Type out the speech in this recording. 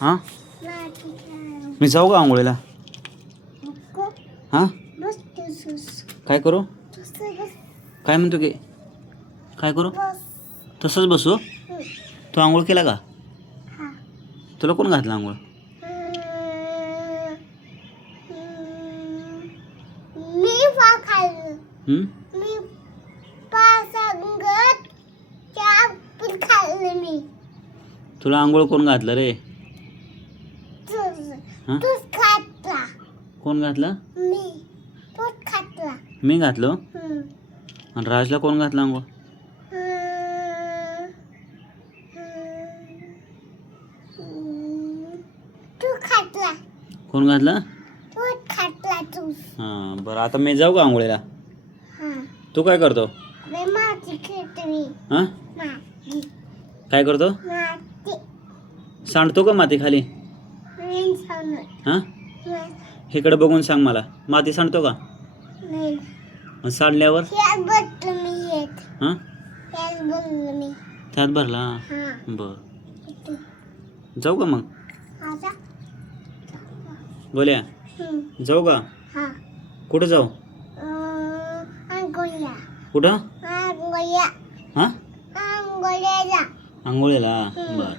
हां मी जाऊ का आंघोळीला? हां काय करू? काय म्हणतो की काय करू? तसंच बसू? तू आंघोळ केला का? तुला कोण घातलं आंघोळ? तुला आंघोळ कोण घातलं रे? हां कोण घातलं? मी घातलं. आणि राजला कोण घातलं आंघोळ? कोण घातलं? हां बरं आता मी जाऊ का आंघोळीला? तू काय करतो? हां काय करतो? सांडतो का माती खाली? हां इकडे बघून सांग मला, माती सांडतो का? सांडल्यावर हां त्यात भरला. बर जाऊ का मग? बोल्या जाऊ का? कुठं जाऊ? कुठं? हां आंघोळीला. बर